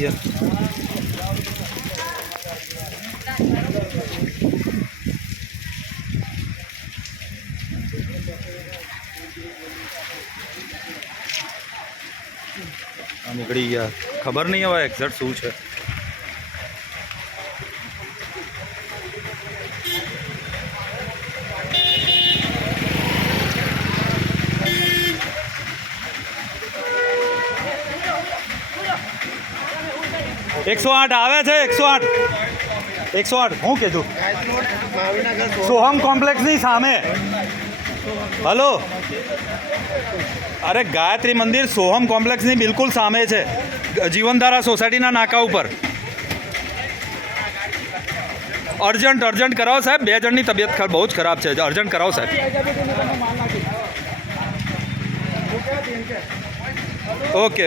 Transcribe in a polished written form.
જઈએ. નીકળી ગયા, ખબર નહીં હવે એક્ઝેક્ટ શું છે. એકસો 8 આવે છે. 108 હું કીધું સોહમ કોમ્પ્લેક્સની સામે. હલો, અરે ગાયત્રી મંદિર સોહમ કોમ્પ્લેક્સની બિલકુલ સામે છે, જીવનધારા સોસાયટીના નાકા ઉપર. અર્જન્ટ કરાવો સાહેબ, 2 જણની તબિયત બહુ જ ખરાબ છે, અર્જન્ટ કરાવો સાહેબ. ઓકે.